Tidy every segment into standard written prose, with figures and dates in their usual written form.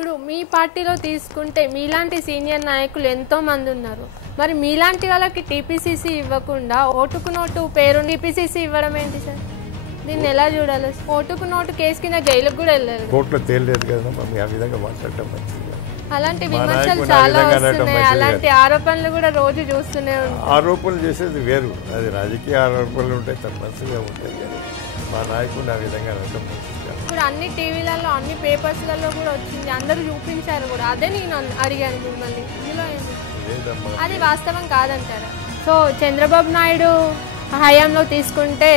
ఇప్పుడు మీ పార్టీలో తీసుకుంటే మీలాంటి సీనియర్ నాయకులు ఎంతో మంది ఉన్నారు. మరి మీలాంటి వాళ్ళకి టీపీసీసీ ఇవ్వకుండా ఓటుకు నోటు పేరు టీపీసీసీ ఇవ్వడం ఏంటి సార్? దీన్ని ఎలా చూడాలి? ఓటుకు నోటు కేసు కింద జైలుకు కూడా వెళ్ళారు. కోర్టులో తేలలేదు కదా, ఆ విధంగా మాట్లాడటం మంచిది. అలాంటి విమర్శలు చాలా వస్తున్నాయి. అలాంటి ఆరోపణలు కూడా రోజు చూస్తూనే ఉంటాయి. ఆరోపణలు చేసేది వేరు, అది రాజకీయ ఆరోపణలు ఉంటాయి, తప్పనిసరిగా ఉంటాయి. కానీ మా నాయకుడు ఆ విధంగా అనడం మంచిది. ఇప్పుడు అన్ని టీవీలలో అన్ని పేపర్స్లలో కూడా వచ్చింది, అందరూ చూపించారు కూడా. అదే నేను అడిగాను మిమ్మల్ని, ఇందులో అది వాస్తవం కాదంటారా? సో చంద్రబాబు నాయుడు హయాంలో తీసుకుంటే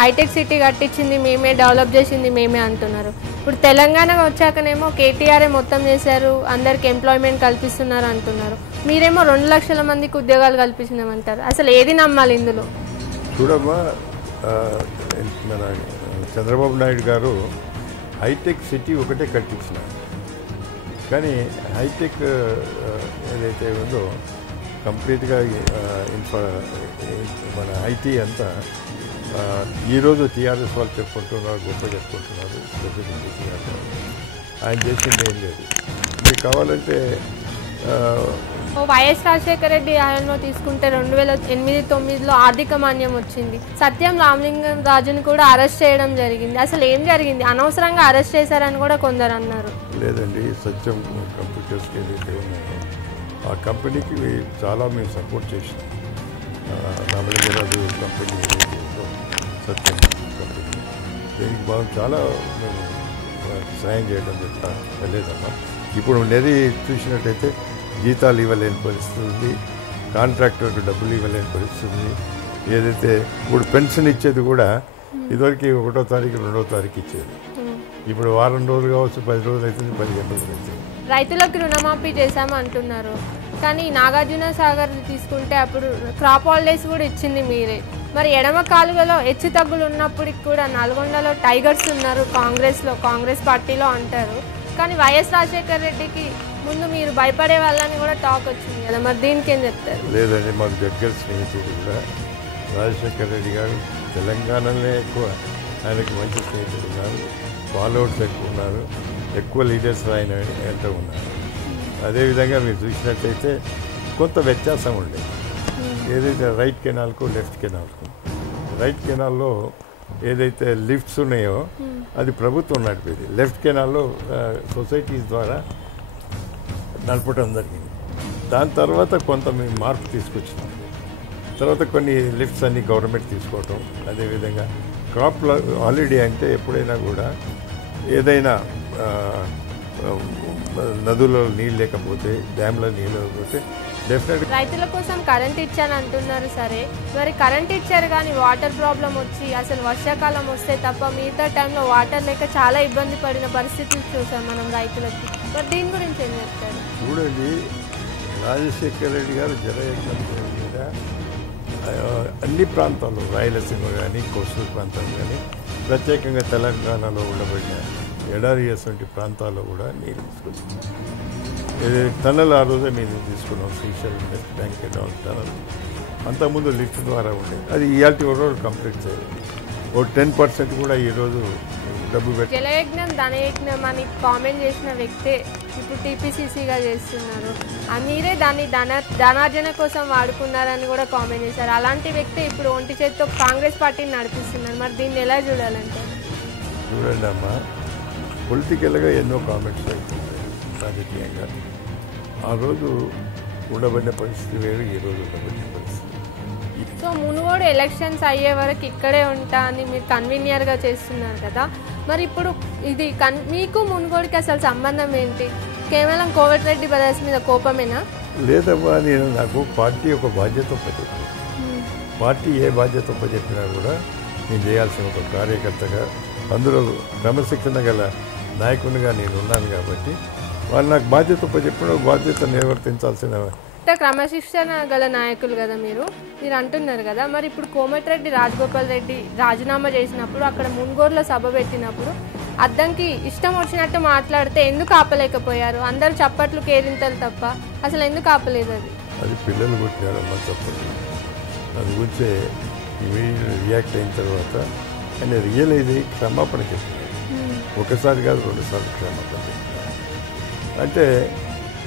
హైటెక్ సిటీ కట్టించింది మేమే, డెవలప్ చేసింది మేమే అంటున్నారు. ఇప్పుడు తెలంగాణ వచ్చాకనేమో కేటీఆర్ఏ మొత్తం చేశారు, అందరికి ఎంప్లాయ్మెంట్ కల్పిస్తున్నారు అంటున్నారు. మీరేమో 2 లక్షల మందికి ఉద్యోగాలు కల్పించినామంటారు. అసలు ఏది నమ్మాలి ఇందులో? చూడమ్మా, మన చంద్రబాబు నాయుడు గారు హైటెక్ సిటీ ఒకటే కట్టించినారు, కానీ హైటెక్ ఏదైతే ఉందో కంప్లీట్గా మన ఐటీ అంతా ఈరోజు టీఆర్ఎస్ వాళ్ళు చెప్పుకుంటున్నారు, గొప్ప చెప్పుకుంటున్నారు. ఆయన చేసింది ఏం లేదు. మీకు కావాలంటే వైఎస్ రాజశేఖర రెడ్డి హయాంలో తీసుకుంటే 2008-09లో ఆర్థిక మాన్యం వచ్చింది. సత్యం రామలింగం రాజుని కూడా అరెస్ట్ చేయడం జరిగింది. అసలు ఏం జరిగింది? అనవసరంగా అరెస్ట్ చేశారని కూడా కొందరు అన్నారు. లేదండి, సత్యం కంప్యూటర్స్కి ఏదైతే ఉన్నాయో ఆ కంపెనీకి చాలా మేము సపోర్ట్ చేసినాం. రామలింగరాజు కంపెనీ ఏదైతే ఉందో సత్యం కంపెనీ, దీనికి బాగా చాలా మేము సాయం చేయడం లేదమ్మా. ఇప్పుడు ఉండేది చూసినట్టయితే జీతాలు ఇవ్వలేని పరిస్థితి ఉంది, కాంట్రాక్టర్కి డబ్బులు ఇవ్వలేని పరిస్థితి ఉంది. ఏదైతే ఇప్పుడు పెన్షన్ ఇచ్చేది కూడా ఇదివరకు 1వ తారీఖు 2వ తారీఖు ఇచ్చేది, ఇప్పుడు వారం రోజులు కావచ్చు, 10 రోజులు అవుతుంది, 15 రోజులు అవుతుంది. రైతులకు రుణమాఫీ చేశాము అంటున్నారు, కానీ నాగార్జున సాగర్ తీసుకుంటే అప్పుడు క్రాప్ హాలిడేస్ కూడా ఇచ్చింది మీరే. మరి ఎడమ కాలువలో హెచ్చు తగ్గులు ఉన్నప్పటికి కూడా నల్గొండలో టైగర్స్ ఉన్నారు కాంగ్రెస్ పార్టీలో అంటారు. కానీ వైఎస్ రాజశేఖర రెడ్డికి ముందు మీరు భయపడే వాళ్ళని కూడా టాక్ వచ్చింది కదా, మరి దీనికి ఏం చెప్తారు? లేదండి, మాకు దగ్గర స్నేహితుడు కూడా రాజశేఖర రెడ్డి గారు తెలంగాణలో ఎక్కువ, ఆయనకు మంచి స్నేహితుడు ఉన్నారు, ఫాలోవర్స్ ఎక్కువ ఉన్నారు, ఎక్కువ లీడర్స్ ఆయన ఎంత ఉన్నారు. అదేవిధంగా మీరు చూసినట్టయితే కొంత వ్యత్యాసం ఉండేది. ఏదైతే రైట్ కెనాల్కు లెఫ్ట్ కెనాల్కు, రైట్ కెనాల్లో ఏదైతే లిఫ్ట్స్ ఉన్నాయో అది ప్రభుత్వం నడిపేది, లెఫ్ట్ కెనాల్లో సొసైటీస్ ద్వారా నడపడం జరిగింది. దాని తర్వాత కొంత మేము మార్పు తీసుకొచ్చినాం. తర్వాత కొన్ని లిఫ్ట్స్ అన్ని గవర్నమెంట్ తీసుకోవటం. అదేవిధంగా క్రాప్ హాలిడే అంటే ఎప్పుడైనా కూడా ఏదైనా నదుల్లో నీళ్ళు లేకపోతే, డ్యామ్లో నీళ్ళు లేకపోతే డెఫినెట్గా రైతుల కోసం కరెంట్ ఇచ్చాను అంటున్నారు. సరే, మరి కరెంట్ ఇచ్చారు కానీ వాటర్ ప్రాబ్లం వచ్చి అసలు వర్షాకాలం వస్తే తప్ప మిగతా టైంలో వాటర్ లేక చాలా ఇబ్బంది పడిన పరిస్థితులు చూసాం మనం రైతులకి. మరి దీని గురించి ఏం చెప్తారు? చూడండి, రాజశేఖర రెడ్డి గారు జలయజ్ఞం మీద అన్ని ప్రాంతాల్లో, రాయలసీమ కానీ కోస్టల్ ప్రాంతాలు కానీ, ప్రత్యేకంగా తెలంగాణలో ఉండబడిన ఎడారి అటువంటి ప్రాంతాల్లో కూడా నీళ్ళు తీసుకొచ్చింది. టనల్ ఆ రోజే మేము తీసుకున్నాం, శ్రీశైలం వెస్ట్ బ్యాంక్ టనల్. అంతకుముందు లిఫ్ట్ ద్వారా ఉండేది, అది ఇయాల్టి రోజు కంప్లీట్ చేయాలి. ఓ 10% కూడా ఈరోజు డబ్బు పెట్టి జలయజ్ఞం ధనయజ్ఞం అని కామెంట్ చేసిన వ్యక్తే ఇప్పుడు టీపీసీసీగా చేస్తున్నారు. మీరే దాన్ని ధనార్జన కోసం వాడుకున్నారని కూడా కామెంట్ చేశారు. అలాంటి వ్యక్తి ఇప్పుడు ఒంటి చేతితో కాంగ్రెస్ పార్టీని నడిపిస్తున్నారు. మరి దీన్ని ఎలా చూడాలంటే? చూడండి అమ్మా, పొలిటికల్గా ఎన్నో కామెంట్స్ అవుతుంది రాజకీయంగా. ఆ రోజు ఉండబడిన పరిస్థితి వేరు, ఈ రోజు ఉండబడిన పరిస్థితి. సో మునుగోడు ఎలక్షన్స్ అయ్యే వరకు ఇక్కడే ఉంటా అని మీరు కన్వీనియర్గా చేస్తున్నారు కదా, మరి ఇప్పుడు ఇది మీకు మునుగోడుకి అసలు సంబంధం ఏంటి? కేవలం కోమటిరెడ్డి బ్రదర్స్ మీద కోపమేనా? లేదమ్మా, నాకు పార్టీ ఒక బాధ్యత చెప్పిన, పార్టీ ఏ బాధ్యత చెప్పినా కూడా నేను చేయాల్సిన ఒక కార్యకర్తగా, అందులో క్రమశిక్షణ గల నాయకునిగా నేను ఉన్నాను కాబట్టి వాళ్ళు నాకు బాధ్యత చెప్పిన బాధ్యత నిర్వర్తించాల్సిన క్రమశిక్షణ గల నాయకులు కదా మీరు అంటున్నారు కదా. మరి ఇప్పుడు కోమటిరెడ్డి రాజగోపాల్ రెడ్డి రాజీనామా చేసినప్పుడు అక్కడ మున్గోడులో సభ పెట్టినప్పుడు అద్దంకి ఇష్టం వచ్చినట్టు మాట్లాడితే ఎందుకు ఆపలేకపోయారు? అందరూ చప్పట్లు కేరింతలు తప్ప అసలు ఎందుకు ఆపలేదు? అది పిల్లలు కొట్టారమ్మా చప్పట్లు. అది గురించే రియాక్ట్ అయిన తర్వాత ఆయన రియలైజ్ క్షమాపణ చెప్పారు. ఒకసారి కాదు, 2 సార్లు క్షమాపణ చెప్పారు. అంటే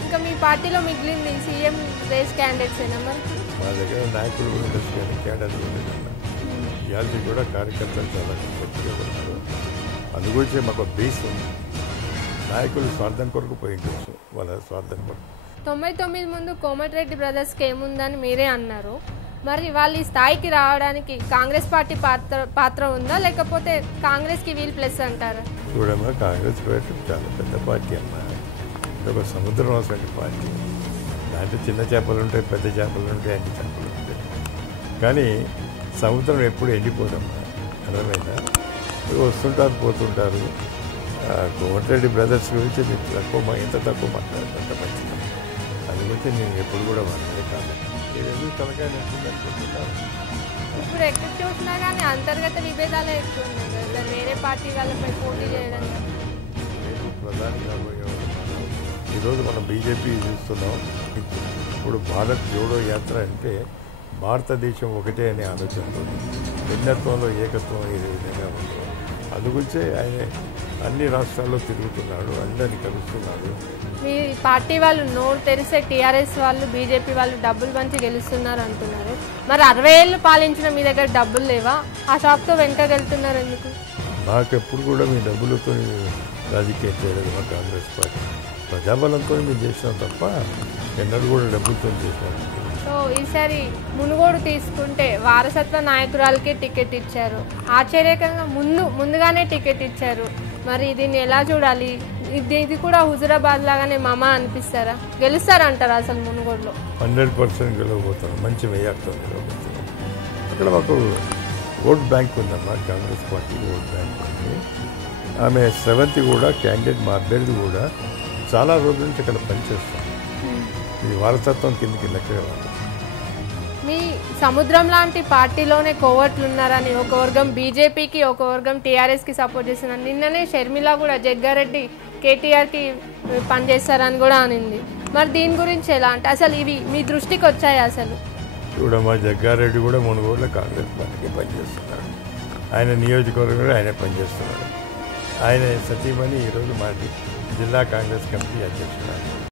ఇంకా మీ పార్టీలో మిగిలింది సీఎం రేస్ క్యాండిడేట్స్ ఏనా మరి? మా దగ్గర నాయకులు కూడా ఉండొచ్చు కానీ క్యాడర్లు ఉండేదన్న ఇవాళ కూడా కార్యకర్తలు చాలా గట్టిగా ఉన్నారు. అందుగురించే మాకు బేస్ ఉంది. నాయకులు స్వార్థం కొరకు పోయించవచ్చు, వాళ్ళ స్వార్థం కొరకు. 99 ముందు కోమటిరెడ్డి బ్రదర్స్కి ఏముందని మీరే అన్నారు. మరి వాళ్ళు ఈ స్థాయికి రావడానికి కాంగ్రెస్ పార్టీ పాత్ర ఉందా, లేకపోతే కాంగ్రెస్కి వీల్ ప్లస్ అంటారా? చూడమ్మా, కాంగ్రెస్ పార్టీ చాలా పెద్ద పార్టీ అమ్మా. ఒక సముద్రం అవసరం పార్టీ. దాంట్లో చిన్న చేపలు ఉంటాయి, పెద్ద చేపలు ఉంటాయి, అన్ని చేపలు ఉంటాయి. కానీ సముద్రం ఎప్పుడు ఎండిపోదమ్మా, అర్థమైందా? వస్తుంటారు, పోతుంటారు. కోమటిరెడ్డి బ్రదర్స్ గురించి ఎంత తక్కువ మాట్లాడుతుంది, అంత మంచిది. అది గురించి నేను ఎప్పుడు కూడా మాట్లాడే కాదు. ఎందుకు తలకాయ నచ్చిందనుకుంటున్నాను. ఇప్పుడు ఎక్కడ చూసినా కానీ అంతర్గత విభేదాలే ఎక్కువ ఉన్నాయి కదా, వేరే పార్టీ వాళ్ళపై పోటీ చేయడం. ప్రధాని కాబోయేవాడు ఈరోజు మనం బీజేపీ చూస్తున్నాం. ఇప్పుడు భారత్ జోడో యాత్ర అంటే భారతదేశం ఒకటే అనే ఆలోచనతో భిన్నత్వంలో ఏకత్వం ఏ విధంగా ఉందో అందుగురించే ఆయన అన్ని రాష్ట్రాల్లో తిరుగుతున్నాడు, అందరినీ కలుస్తున్నాడు. మీ పార్టీ వాళ్ళు నోరు తెరిస్తే టీఆర్ఎస్ వాళ్ళు బీజేపీ వాళ్ళు డబ్బులు పంచి గెలుస్తున్నారు అంటున్నారు. మరి 60 ఏళ్ళు పాలించిన మీ దగ్గర డబ్బులు లేవా? ఆ షాప్తో వెంటగెళ్తున్నారు ఎందుకు? మాకెప్పుడు కూడా మీ డబ్బులతో రాజకీయం చేయలేదు. మా కాంగ్రెస్ పార్టీ ప్రజాబలంతో మేము చేసినాం తప్ప ఎన్నడూ కూడా డబ్బులతో చేసినాం. సో ఈసారి మునుగోడు తీసుకుంటే వారసత్వ నాయకురాలకే టికెట్ ఇచ్చారు. ఆశ్చర్యకంగా ముందుగానే టికెట్ ఇచ్చారు. మరి దీన్ని ఎలా చూడాలి? ఇది కూడా హుజురాబాద్ లాగానే మామ అనిపిస్తారా? గెలుస్తారంటారా అసలు మునుగోడులో? 100% గెలవబోతారు, మంచి మెజార్టీతో గెలవబోతారు. అక్కడ మాకు ఓట్ బ్యాంక్ ఉందమ్మా, కాంగ్రెస్ పార్టీ ఓట్ బ్యాంక్ ఉంది. ఆమె 7th కూడా క్యాండిడేట్, మా అభ్యర్థి కూడా చాలా రోజుల నుంచి అక్కడ పనిచేస్తాం. ఇది వారసత్వం కిందకి లెక్క. మీ సముద్రం లాంటి పార్టీలోనే కోవట్లు ఉన్నారని ఒక వర్గం బీజేపీకి, ఒక వర్గం టీఆర్ఎస్కి సపోర్ట్ చేస్తున్నారు. నిన్ననే షర్మిల కూడా జగ్గారెడ్డి కేటీఆర్కి పనిచేస్తారని కూడా అనింది. మరి దీని గురించి ఎలా అంటే అసలు ఇవి మీ దృష్టికి వచ్చాయి? అసలు చూడమ్మా, జగ్గారెడ్డి కూడా మునుగోడులో కాంగ్రెస్ పార్టీకి పనిచేస్తున్నాడు. ఆయన నియోజకవర్గంలో ఆయన పనిచేస్తున్నాడు. ఆయన సతీమణి ఈరోజు మాది జిల్లా కాంగ్రెస్ కమిటీ అధ్యక్షుడు.